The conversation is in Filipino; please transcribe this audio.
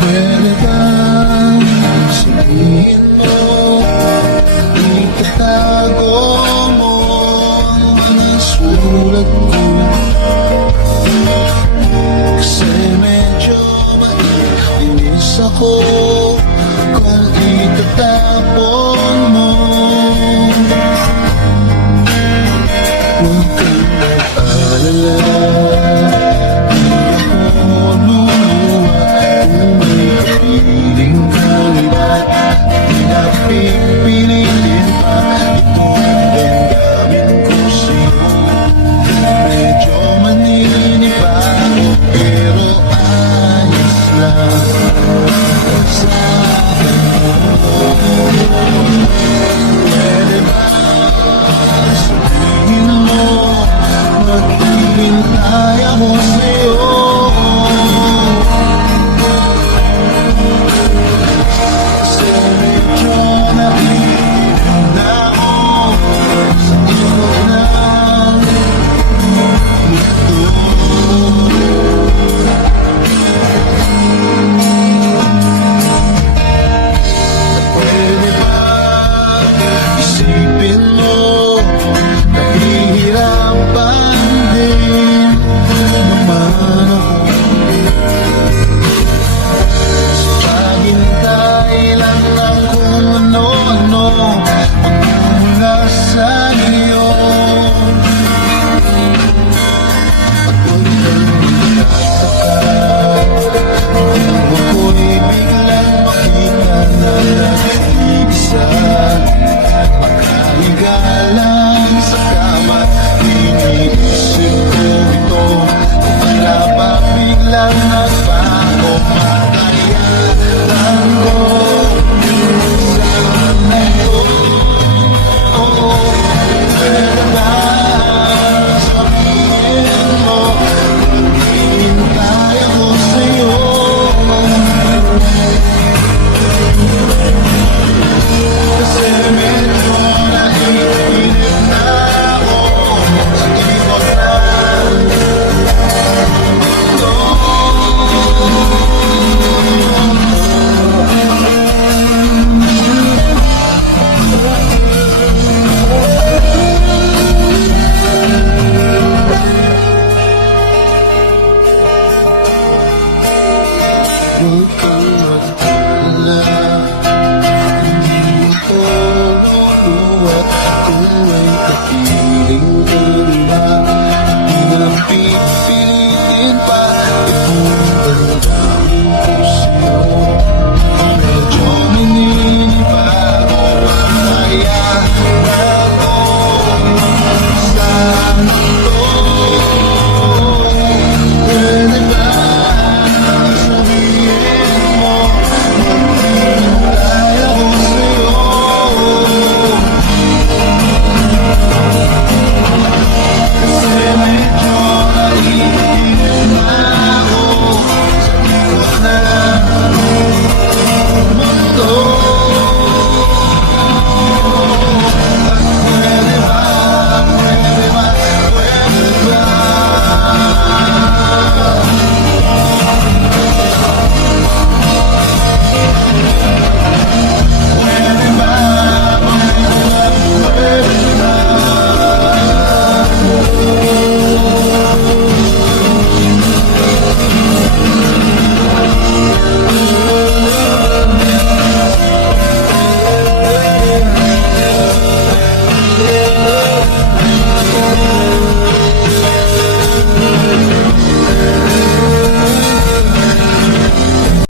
Pwede bang sabihin mo, itatago mo ang mga sulat ko? Kasi medyo maiinis ako kung itatapon mo. Huwag kang mag-alala, di ako luluwa. Kung may kapiling kang iba, di na pipilitin pa. Ito ang damdamin ko sa'yo. Medyo maniniba ako, pero ayos lang sa akin mo. Pwede ba sabihin mo, maghihintay ako sa'yo? Kasi medyo nakikinig na ako sa iyo ng mundo. Pwede ba isipin mo, nahihirapan din naman ako sa paghintay lang ng kung ano-ano magmumula sa iyo. At huwag kang magtataka kung ako'y biglang makita na nag-iisa, makahiga lang sa kama. Iniisip ko ito, kung wala pa biglang nagbago, makaya lang ko sa mundo. Pwede ba sabihin mo, maghihintay ako sa'yo? Kasi medyo naiinip na ako sa ikot ng mundo. Huwag kang